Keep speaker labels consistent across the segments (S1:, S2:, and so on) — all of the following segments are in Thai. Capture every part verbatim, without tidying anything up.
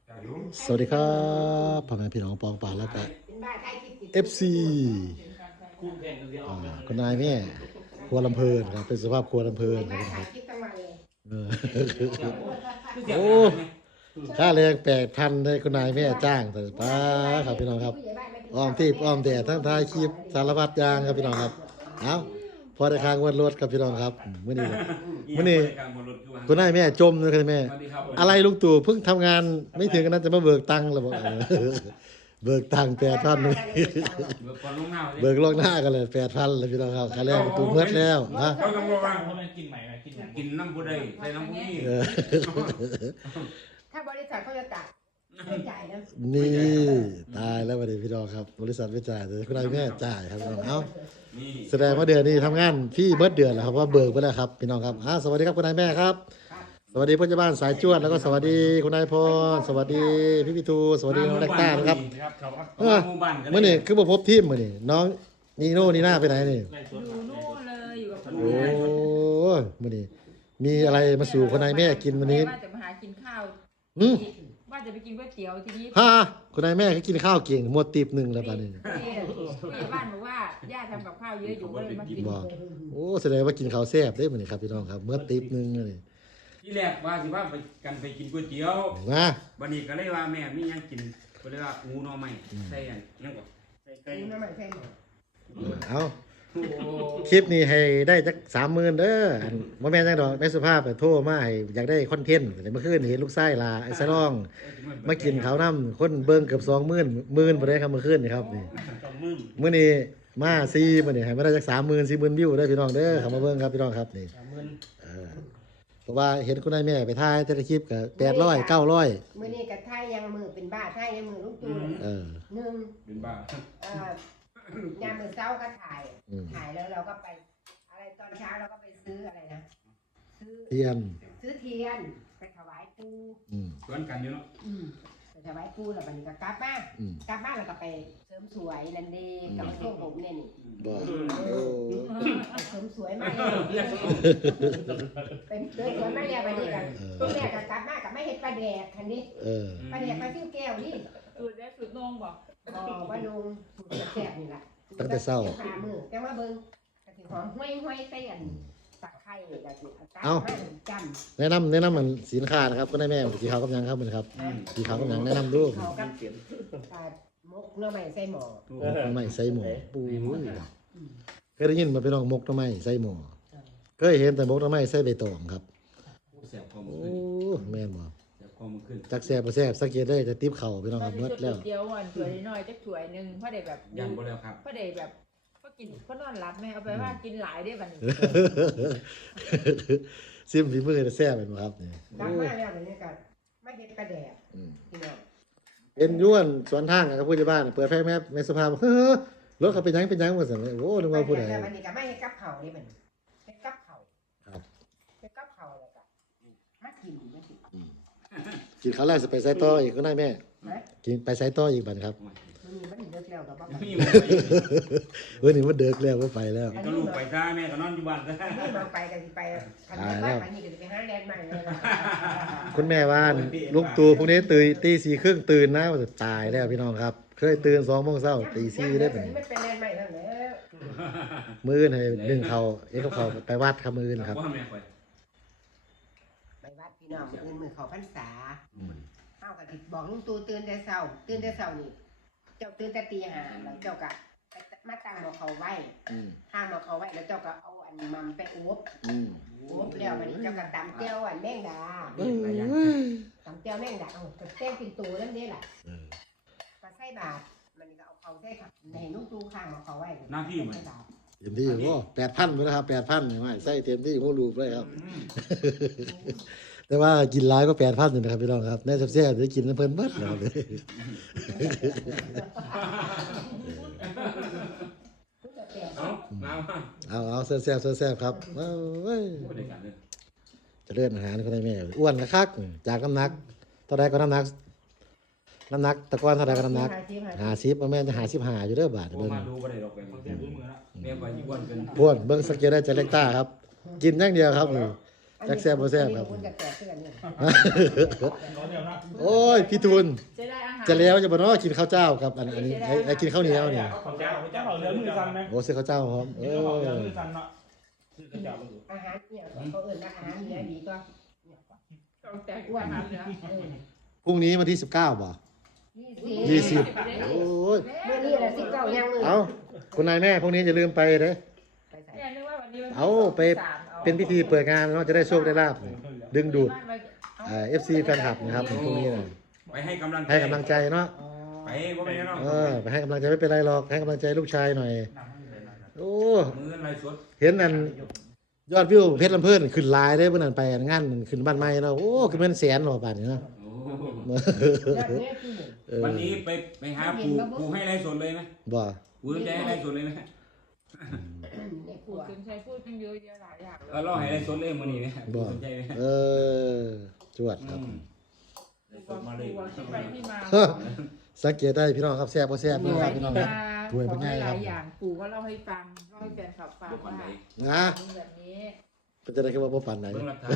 S1: สวัสดีครับพ่อแม่พี่น้องปองป่าแล้วก็เอฟซีคุณนายแม่ครัวลำเพลินครับเป็นสภาพครัวลำเพลินนะครับเออโอ้ค่าแรงแปดพันได้คุณนายแม่จ้างแต่ป้าครับพี่น้องครับอ้อมที่อ้อมแต่ทั้งท้ายคลิปสารพัดยางครับพี่น้องครับเอาพอได้ค้างวันรถครับพี่น้องครับมื่อนี้มื่อนี้คุณนายแม่จมเลยคุณแม่อะไรลุงตู่เพิ่งทำงานไม่ถึงกันนั้นจะมาเบิกตังค์แล้วบอกเบิกตังค์แปดพันเลยเบิกล่วงหน้ากันเลยแปดพันเลยพี่น้องครับค่าแรงตู่เมื่อแล้วนะ
S2: เขาต้องระวังคนนั้นกินใหม่กินอย่างกินน้ำผู้ใดใส่น้ำผู้นี้
S3: ถ้าบริษัทเขาจะตัดไม่จ่ายนะ
S1: นี่ตายแล้ววันนี้พี่น้องครับบริษัทไม่จ่ายแต่คุณนายแม่จ่ายครับพี่น้องเอ้าแสดงว่าเดือนนี้ทำงานพี่เบิร์ดเดือนแล้วครับว่าเบิกไปแล้วครับพี่น้องครับอ่าสวัสดีครับคุณนายแม่ครับสวัสดีผู้จัดบ้านสายจวดแล้วก็สวัสดีคุณนายพรสวัสดีพี่พิทูสวัสดีน้องเล็กต้านะครับเออเมื่อนี่คือมาพบทีมเมื่อนี่น้องนีโน่นีน่าไปไหนนี่
S3: อยู่นู่นเลยอยู่กับ
S1: โอ้เมื่อนี่มีอะไรมาสู่คุณนายแม่กินวันนี้
S3: ว่าจะมาหากินข้าวว่าจะไปกินก๋วยเตี๋ยวทีนี้
S1: ฮ่าคุณนายแม่เขากินข้าวเก่งหมดติบหนึ่งแล้วป่านนี้
S3: พี่บ้านบอกว่าย่าทำกับข้าวเยอะอยู่ก็เลยมากิน
S1: บอกโอ้แสดงว่ากินข้าวแซ่บได้เหมือนครับพี่น้องครับเมื่อติบหนึ่งเลย
S2: ที่แรกว่าสิว่าไปกันไปกินก๋วยเตี๋ยว
S1: นะ
S2: วันนี้ก็เลยว่าแม่มียังกินก็เลยว่างูนอใหม่ใส่ยังก่อนใส่ไก่
S3: นอใหม่ใส่หมด
S1: เอาคลิปนี้ให้ได้จักสามหมื่นเด้อโมแม่จังดอกแม่สุภาพไปโทรมาให้อยากได้คอนเทนต์เมื่อคืนเห็นลูกไส้ลาไอ้ไส้ร่องมากินข้าวน้ำคนเบิ้งเกือบสองหมื่นหมื่นไปได้ครับเมื่อคืนนี่ครับนี่เมื่อนี้มาซีมื่อนี้ให้ไม่ได้จักสามหมื่นสี่หมื่นวิวได้พี่น้องเด้อเข้ามาเบิ้งครับพี่น้องครับนี่เพราะว่าเห็นคุณนายแม่ไปถ่ายแต่ละคลิปกับแปดร้อยเก้าร้อย
S3: มื่อนี้กับไทยยังมือเป็นบ้าไทยยังมือลูกตูนหนึ่ง
S2: เป็นบ้า
S3: เอ่อยามมือเช้าก็ถ่ายถ่ายแล้วเราก็ไปอะไรตอนเช้าเราก็ไปซื้ออะไรนะ
S1: ซื้อเทียน
S3: ซื้อเทียนไปถวายปู
S2: ชวนกันอยู่เนาะ
S3: ไปถวายปูแล้วมันก็กลับมากลับมาแล้วก็ไปเสริมสวยนันเดกับช่วงผมเนี่ยนี่เสริมสวยมากเป็นเสริมสวยมากเลยวันนี้กันแม่กับกลับมากับไม่เห็นปลาแดกคันนี้ปลาแดกปลาซิ่วแก้วนี่
S4: สูตรแรกสูตรนงบอก
S3: อ๋อว่านงสูตรแซ่บนี่แหละ
S1: ตั้งแต่เช้า
S3: ขามือแต่ว่าเบิ้งกระถิ่นหอมห้วยห้วยเต้นตะไคร้กระถิ่น
S1: เอา
S3: จ
S1: ำแนะนำแนะนำมันสินค้านะครับก็ได้แม่สีขาวกับยังครับมันครับสีขาวกับยังแนะนำดู
S3: เขากับมกเนื้อใหม่ใส่หม้อ
S1: ไม่ใส่หม้อปูเคยได้ยินมาเป็นน้องมกทำไมใส่หม้อเคยเห็นแต่มกทำไมใส่ใบตองครับโอ้แม่หมอจักแซ่บบ่แซ่บสังเกตได้จะติ๊บเข่าพี่น้องครับเมื่อแล้ว
S4: เดียววันถ้วยน้อยจักถ้วยนึงเพราะได้แบบ
S2: ยันบ่แล้วครับ
S4: เพราะได้แบบก็กินก็นอนหลับแม่เอาไปว่ากินหลายได้บัดนี้
S1: ซิมฝีมือจะแซ่บเป็นบ่ครับนี่
S3: ดังมากแล้วแบบนี้ก็ไม่เห็ดกระแดกพี่น้อง
S1: เป็นย้วนสวนทางกับผู้ใหญ่บ้านเปิดไฟแม่แม่สุภาพเฮ้อรถเขาเป็นยังเป็นยังว่าซั่นโอ้นึกว่าผู้ใด
S3: แล้วบัดนี้ก็ไม่เฮ็ดกับข้าวนี่บัดนี้เฮ็ดกับข้าวครับเฮ็ดกับข้าวแล้วก็มากินมากิน
S1: กินข้าวแรกจะไปไซต่ออีกก็ได้แม่กินไปไซต่ออีกบันครับ
S3: มันเดือดแล้วกับบ้า
S1: เฮ้ยนี่มันเดือดแล้วก็ไปแล้ว
S2: ก็ลูกไปซะแม่ก็นอนอยู่บ้านซะ
S3: เราไปกันไปทำบ้านมันนี่ก็จะไปหาแลนด์ใหม่เลย
S1: คุณแม่ว่าลูกตู่พวกนี้ตื่นตีสี่ครึ่งตื่นนะว่าจะตายแล้วพี่น้องครับเคยตื่นสองโมงเช้าตีสี่ได้เป็น
S3: ไม่เป็นแลนด์ใหม่แล้วเนี่ย
S1: มือให้ดึงเขาเอ็กเขาไปวัดคำมือครับ
S3: ไปวัดพี่น้องมือมือเขาพรรษาเอากระติบอกลุงตู่ตื่นแต่เช้าตื่นแต่เช้านี่เจ้าตื่นแต่ตีห้าแล้วเจ้าก็มาตั้งหม้อเขาไว้ห้างหม้อเขาไว้แล้วเจ้าก็เอาอันมัมไปอบอบแล้วมันเจ้าก็ตำเจียวอันแมงดาตำเจียวแมงดาเอาแต้มเป็นตัวนั่นนี่แหละมาใส่บาตรมันก็เอาเขาใส่ผักในลูกตูข้างหม้อเขาไว้
S2: หน้าที่มัน
S1: เต็มที่ก็แปดพันไปแล้วครับแปดพันไม่ใส่เต็มที่หัวรูปเลยครับแต่ว่ากินร้ายก็แปดพันอยู่นะครับพี่น้องครับแน่แซ่บๆได้กินแล้วเพลินเบิดแล้วเลยเอาเอาแซ่บๆแซ่บๆครับจะเลื่อนอาหารคนได้แม่อ้วนนะครับจากน้ำหนักเท่าไรก็น้ำหนักน้ำหนักตะก้อนเท่าไรก็น้ำหนักหาซิปแม่จะหาซิปหาอยู่เด้อบาทเบิ้งพวนเบิ้งสเกลได้จะเล็กต้าครับกินอย่างเดียวครับจักแซ่บบ่แซ่บครับ
S3: อันนี้มันจะแตกเสื้อนี่
S1: โอ้ยพี่ทูน
S4: จะได้อาหาร
S1: จะแล้วจะบ่เนาะกินข้าวเจ้ากับอันอันนี้ไอ้ไอ้กินข้าวเหนียวนี่
S5: เขาเจ้าเขาเจ้าเหลือมือสั่นไหม
S1: โอ้ซื้อข้าวเจ้าพร้อมเอ
S5: เออเหลือ
S1: อ
S5: มือสั่นเนาะซื้อกระเจ้าไปดู
S3: อาหารเนี่ยเขาเอิ้นว่าอาหารเหนือดีก็
S4: ต้องแต่งอ้วนอาหารเหนือ
S3: เออ
S1: พรุ่งนี้วันที่สิบเก้าบ่
S3: ยี่
S1: ยี่
S3: สิบ
S1: สิบโอ้ย
S3: มื้อนี้แหละสิบเก้ายังมื้อ
S1: เอาคุณนายแม่พรุ่งนี้อย่าลืมไปเด้อ
S3: ไปใส่
S4: เนี่ยนึกว่าวันนี้วันที่
S1: เอาไป
S4: สามอา
S1: เป็นพิธีเปิดงานเนาะจะได้โชคได้ลาบดึงดูด
S4: เอา
S1: เอ่อ เอฟ ซี แฟนคลับนะครับพรุ่งนี้นะ
S2: ไปให้กำลัง
S1: ให้กำลังใจเนาะ
S3: อ๋อ
S2: ไปบ่เป็นเนาะ
S1: เออไปให้กำลังใจไม่เป็นไรหรอกให้กำลังใจลูกชายหน่อยโอ้
S2: มืออะไรสด
S1: เห็นนั่นยอดวิวเพชรลำเพิ่นขึ้นหลายได้อเพิ่นนั่นไปงานขึ้นบ้านใหม่เนาะโอ้คือมันแสนหรอป่านนี้เนาะ
S2: โอ้
S3: ยอดเนี่ยคือหนึ่ง
S1: เออ
S2: วันนี้ไปไปหาปู่ปู่ให้ไรสดเลยไหม
S1: บ่
S2: ปู่จะให้ไรสดเลยไหม
S3: ในครั
S4: ปู่
S3: ว
S4: สนชัยพูดตั้งเยอะแยะหลายอย่างเลย
S2: เออเราให้ไรสดเลยมื้อนี้เนี่ย
S1: บ่
S2: สนใจไหม
S1: เออจวดครับ
S2: อืมไรสดมาเลย
S4: ปู่ที่ไปที่มา
S1: สังเกตได้พี่น้องครับแซ่บบ่แซ่บ
S4: ที่
S1: นี่
S4: ไป
S1: ครับพี่
S4: ที่
S1: น้อง
S4: มา
S1: ถ้วย
S4: ข
S1: เป็
S4: อน ง
S1: ไง
S4: ห
S1: ครั
S4: ลา
S1: บ
S4: ยๆอย่างปู่ก็เล่าให้ฟังเล่าให้แฟนคลับฟัง
S2: บ่ปาน
S4: ว่า
S2: ใด
S1: นะ
S4: เป็นแบบนี้
S1: เป็นจะได้คือว่าบ่ปานไหน
S2: เบิ่งหลักฐาน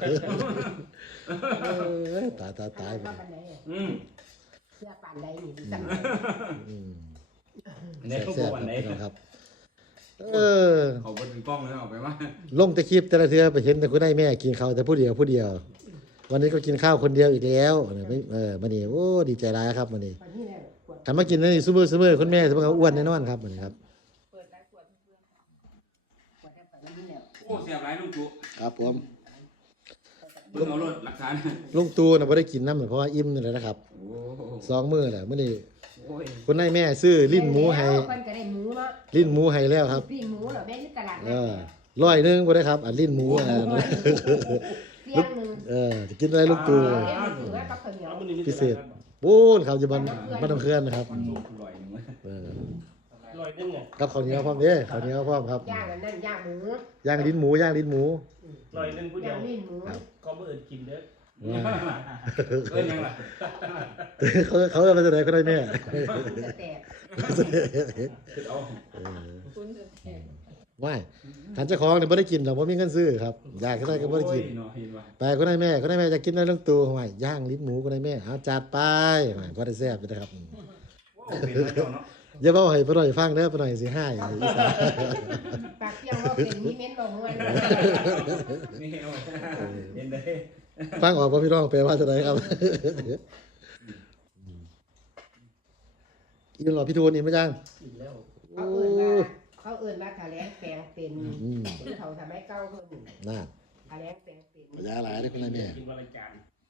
S1: เอ้ยตายตายตายไป
S3: ว่าปันไหนอะ
S2: อืม
S3: เสื้อปันไหนนี่ดิสั่น
S1: อืม
S2: ในทุก
S1: แซ่บ
S2: วัน
S1: ๆ
S2: ไหน
S1: ครับพี่น้องครับ เออ
S2: เขาบ่ถึงกล้องเลยเอาไปว่า
S1: ลงแต่คลิปแต่ละเทือไปเห็นแต่คุณได้แม่กินข้าวแต่ผู้เดียวผู้เดียว วันนี้ก็กินข้าวคนเดียวอีกแล้วเนี่ยไม่เออมันนี่โอ้ดีใจร้ายครับมันนี่
S3: ตอนนี้แหละขวด
S1: ทำมากินนี่ซูเปอร์ซูเปอร์คุณแม่ซูเปอร์เขาอ้วนแน่นอนครับมันนี่ครับ
S4: เปิดได้ขวดเพื่อน
S3: ขวดแทบปันนี้แล้ว
S2: โอ้เสียบหลายลูกจุ
S1: ครับผม
S2: เบิ่งเอารถหลักฐาน
S1: ลุงตูนะไม่ได้กินน้ำเพราะว่าอิ่มนี่แหละนะครับ
S2: โอ้
S1: สองมื้อแหละมื่อนี้
S2: โอ้ย
S1: คุณได้แม่ซื้อลิ้นหมูให้
S3: เพิ่นก็ได้หมูเนาะ
S1: ลิ้นหมูให้แล้วครับ
S3: ปิ้งหมูเหรอแม่ที่ตลาด
S1: เอ
S3: นัด
S1: อร้อยหนึงก็ได้ครับอันลิ้นหมูอ่ะ
S3: เที่ยงหนึง
S1: เออจะกินอะไรลุงตู
S3: เรียกมันถือว่ากับข้าวเหนียว
S5: เอามือนี้
S1: พิเศษปูนครับอยู่บ้านบ้านน้ำเคลื่อนนะครับ
S2: มันสูงลอยหนึงเว้ย
S1: เออ
S5: ลอยนึงไง
S1: กับข้าวเหนียวพร้อมเด้ข้าวเหนียวพร้อมครับ
S3: ย่างอันนั้นย่างหมู
S1: ย่างลิ้นหมูย่างลิ้นหมู
S5: ลอยนึงผู้เดีย
S3: ย่าว งลิ้นหมู
S5: ก็เบื่อกินเด้อ
S2: เอ้ยยังล่ะ
S1: เขาเขาเอาไปจะไหนก็ได้แม่
S3: จะแตก
S2: คือเอา
S1: เออ
S4: คุณจะแข่ง
S1: ว่ายขันเจ้าของเนี่ยไม่ได้กินหรอกเพราะมีเงินซื้อครับอยากก็ได้ก็ไม่ได้กิน
S2: โอ้ยเนาะเห็นว่า
S1: ไปก็ได้แม่ก็ได้แม่จะกินได้เรื่องตัวว่ายย่างลิ้นหมูก็ได้แม่เอาจัดไปว่ายก็ได้แซ่บเลยนะครับ
S2: โอ้เป็นแล้วเจ้าเนาะ
S1: อย่าบอกให้ปหน่อยฟังเด้อปหน่อยสิให้อีสาน
S3: ปากเที่ยงว่าเป็นมีเม้นบ่ม่วน
S2: นี่เอาเห็นได้
S1: ฟังออกว่าพี่น้องแปลว่าจะไหนครับ อีนหรอพี่ทูนอีนไม่จัง
S5: กินแล้ว
S3: เขา
S1: โอ้
S3: เอิ้นว่าเขาเอิ้นว่าทะเลแปลงเป็น
S1: อืม
S3: เป็นเขาสมัยเก่าเพิ่น
S1: น่า
S3: ทะเลแปลงเป็น
S1: ยาหลายได้อคุณนายแม่
S5: กินวันละจาน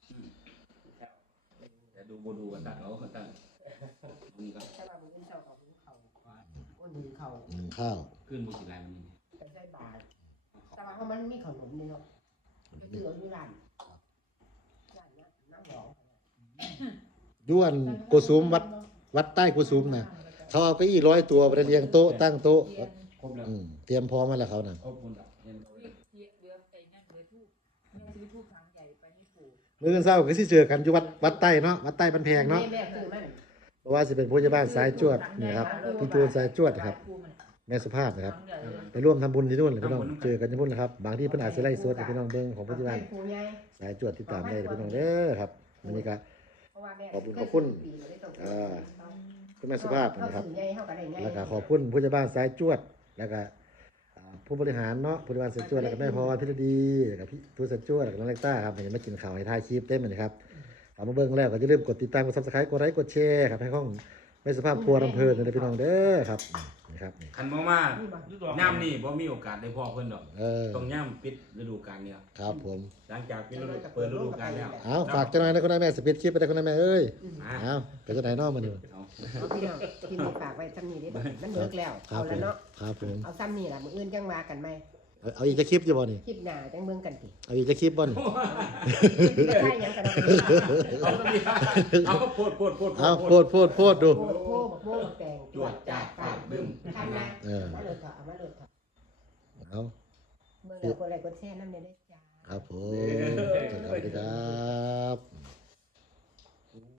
S2: แต่ดูบ่ดูกันตัดเอาเขาตั้งนี่ก็
S3: ถ้าว่ามื้ออื่นเช้าเขาหุงข้าวอ้นหุงข้าว
S1: หนึ่งข้าว
S2: ขึ้นบ่สิหลายมันนี่
S3: ก็ใส่บาตรแต่ว่าเขามันมีขนมนี่เนาะไปซื้อเอาอยู่ร้านร้านนะน้ำหอม
S1: ด้วนโกสุมวัดวัดใต้โกสุมนะเขาเอาเก้าอี้ร้อยตัวไปเรียงโต๊ะตั้งโต๊ะ
S4: เทียน
S2: ครบแล้ว
S1: อืมเตรียมพร้อมมาแล้วเขาน่ะ
S2: ครบหมดแล้วเห็น
S4: เทียนเรือไอ้นั่นเรือทูบแม่ซื้อทูบทางใหญ่ไปให้ปู่
S1: มื้ออื่นเช้าก็สิเจอกันอยู่วัดวัดใต้เนาะวัดใต้บันแพงเนาะ
S3: แม่แม่ซื้อมัน
S1: เพราะว่าสิเป็นผู้ใหญ่บ้านสายจวดนะครับพี่ตูนสายจวดครับแม่สุภาพนะครับ
S4: ทางใหญ่เลย
S1: ไปร่วมทำบุญที่นู่นเลยพี่น้องเจอกันที่นู่นนะครับบางที่เพิ่นอาจจะไล่สดให้พี่น้องเบิ่งของผู้ใหญ่บ้าน
S3: ปูใหญ่
S1: สายจวดที่ตามได้พี่น้องเด้อครับบรรยากาศ
S3: เพราะว่าแม่
S1: ขอบคุณขอบคุณ
S3: ปีก็ได้ต้อง
S1: อ่า คุณแม่สุภาพนะครับ
S3: เขาซื้อใหญ่เฮาก็ได้ใหญ่
S1: แล้วก็ขอบคุณผู้ใหญ่บ้านสายจวดแล้วก็อ่าผู้บริหารเนาะผู้บริหารสายจวดแล้วก็แม่พรพิรดีแล้วก็พี่ทูสายจวดแล้วก็น้องเล็กต้าครับเห็นมากินข่าวให้ถ่ายคลิปเต็มเลยนะครับเอามาเบิ่งแล้วก็อย่าลืมกดติดตามกด Subscribe กดไลค์กดแชร์ครับให้ห้องแม่สุภาพครัวลำเพลินนะพี่น้องเด้อครับนี่ครับนี่
S2: คันบ่มา
S3: นี่บ่
S5: ดูตัว
S2: ย่ำนี่บ่มีโอกาสได้พ่อเพิ่นดอก
S1: เออ
S2: ต้องย่ำปิดฤดูกาลเนี่ย
S1: ครับผม
S2: หลังจากปิดฤดูเปิดฤดูกาลแล้ว
S1: เอาฝากเจ้าหน่อยนะคุณนายแม่สปีดคลิปไปได้คุณนายแม่เอ้ย
S2: อ่า
S1: เอาไปเจ้าไหนเนอกมาดู
S2: เอา
S3: เอาพี่น้องกินไปฝากไว้ซ้ำนี้ได้บ่มันเลิกแล้ว
S1: ครั
S3: เอา
S1: บผ
S3: แล้ว
S1: ม
S3: เนาะ
S1: ครับผม
S3: เอาซ้ำนี่ล่ะมื้ออื่นจังว่ากันไหม
S1: เอาเอาอีกจะคลิปอยู่บ่นี่
S3: คลิปหน้าจังเบิ่งกันติ
S1: เอาอีกจะคลิปบ่นี่
S3: จะได้หยังกันเอา
S2: เอาก็มีเอาโพดโพดโพด
S1: เอาโพดโพดโพดดู
S3: โพดโพดโพดแตงจวดจาดปากบึ้มทันนะ
S1: เออ
S3: มาเลยค่ะเอามาเลยค่ะ
S1: เอา
S3: เบิ่งแล้วกดไลค์กดแชร์นำได้เด้อจ้า
S1: ครับผมสวัสดีครับ